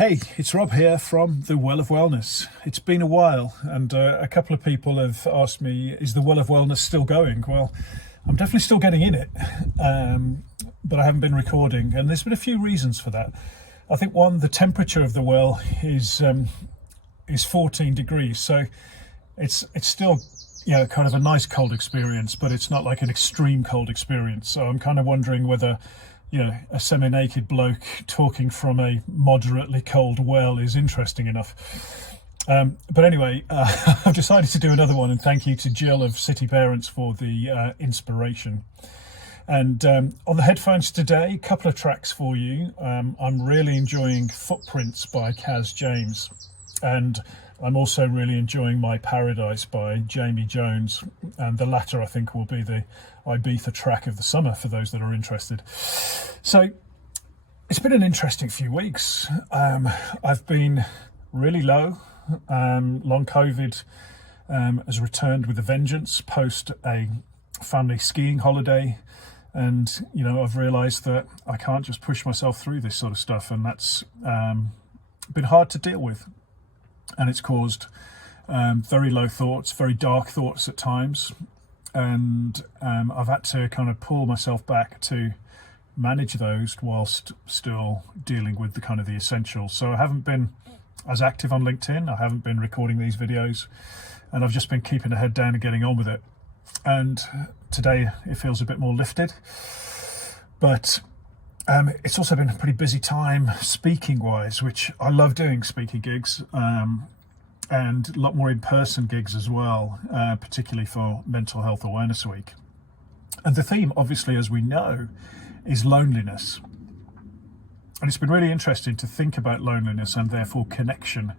Hey, it's Rob here from the Well of Wellness. It's been a while, and a couple of people have asked me, is the Well of Wellness still going? Well, I'm definitely still getting in it, but I haven't been recording, and there's been a few reasons for that. I think one, the temperature of the well is 14 degrees, so it's still kind of a nice cold experience, but it's not like an extreme cold experience. So I'm kind of wondering whether a semi-naked bloke talking from a moderately cold well is interesting enough. But anyway, I've decided to do another one, and thank you to Jill of City Parents for the inspiration. And on the headphones today, a couple of tracks for you. I'm really enjoying Footprints by Kaz James, and I'm also really enjoying My Paradise by Jamie Jones, and the latter I think will be the Ibiza track of the summer for those that are interested. So it's been an interesting few weeks. I've been really low. Long COVID has returned with a vengeance post a family skiing holiday, and I've realised that I can't just push myself through this sort of stuff, and that's been hard to deal with. And it's caused very low thoughts, very dark thoughts at times. And I've had to kind of pull myself back to manage those whilst still dealing with the essentials. So I haven't been as active on LinkedIn. I haven't been recording these videos, and I've just been keeping the head down and getting on with it. And today it feels a bit more lifted. But it's also been a pretty busy time speaking-wise, which I love doing speaking gigs, and a lot more in-person gigs as well, particularly for Mental Health Awareness Week. And the theme, obviously, as we know, is loneliness. And it's been really interesting to think about loneliness and therefore connection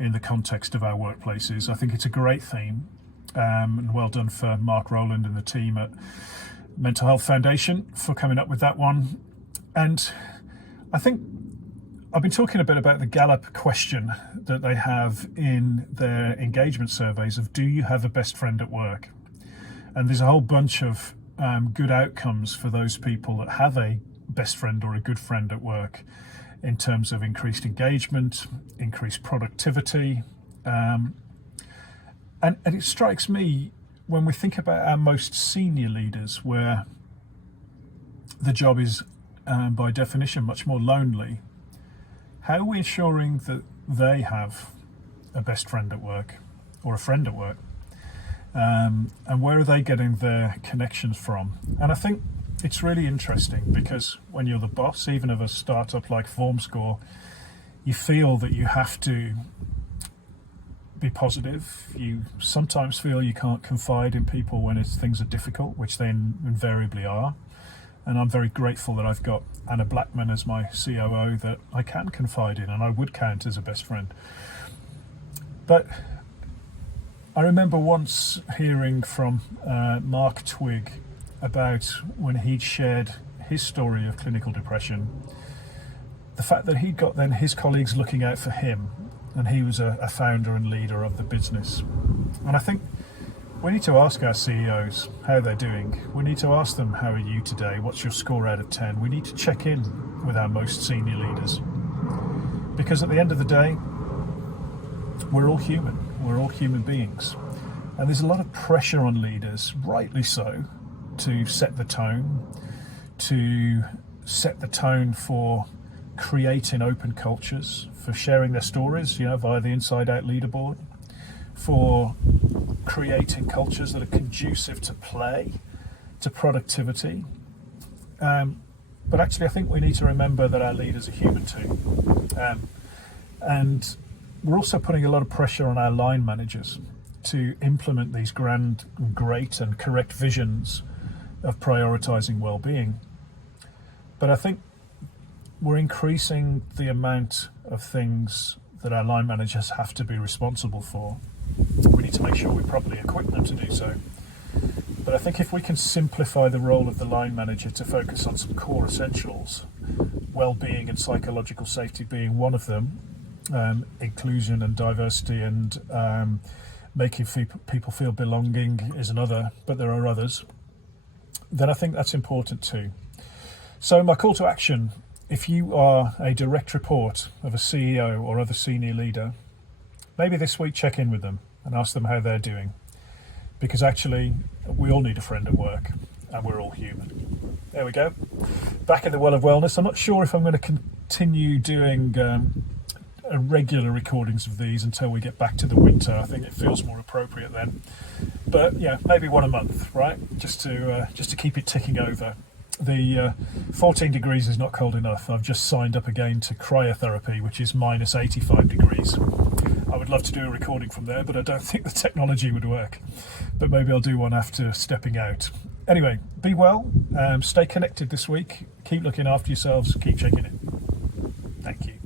in the context of our workplaces. I think it's a great theme, and well done for Mark Rowland and the team at Mental Health Foundation for coming up with that one. And I think I've been talking a bit about the Gallup question that they have in their engagement surveys of, do you have a best friend at work? And there's a whole bunch of good outcomes for those people that have a best friend or a good friend at work in terms of increased engagement, increased productivity. And it strikes me when we think about our most senior leaders, where the job is by definition much more lonely, how are we ensuring that they have a best friend at work or a friend at work? And where are they getting their connections from? And I think it's really interesting, because when you're the boss, even of a startup like FormScore, you feel that you have to be positive. You sometimes feel you can't confide in people when things are difficult, which they invariably are. And I'm very grateful that I've got Anna Blackman as my COO that I can confide in and I would count as a best friend. But I remember once hearing from Mark Twigg about when he'd shared his story of clinical depression, the fact that he'd got then his colleagues looking out for him, and he was a founder and leader of the business. And I think we need to ask our CEOs how they're doing. We need to ask them, how are you today? What's your score out of 10? We need to check in with our most senior leaders. Because at the end of the day, we're all human. We're all human beings. And there's a lot of pressure on leaders, rightly so, to set the tone for creating open cultures, for sharing their stories, via the Inside Out leaderboard, for creating cultures that are conducive to play, to productivity. But actually, I think we need to remember that our leaders are human too. And we're also putting a lot of pressure on our line managers to implement these grand, great and correct visions of prioritising well-being. But I think we're increasing the amount of things that our line managers have to be responsible for. We need to make sure we properly equip them to do so. But I think if we can simplify the role of the line manager to focus on some core essentials, well-being and psychological safety being one of them, inclusion and diversity and making people feel belonging is another, but there are others, then I think that's important too. So my call to action if you are a direct report of a CEO or other senior leader, maybe this week check in with them and ask them how they're doing. Because actually, we all need a friend at work, and we're all human. There we go. Back in the well of wellness. I'm not sure if I'm going to continue doing regular recordings of these until we get back to the winter. I think it feels more appropriate then. But yeah, maybe one a month, right? Just to keep it ticking over. The 14 degrees is not cold enough. I've just signed up again to cryotherapy, which is minus 85 degrees. I would love to do a recording from there, but I don't think the technology would work. But maybe I'll do one after stepping out. Anyway, be well, stay connected this week, keep looking after yourselves, keep checking in. Thank you.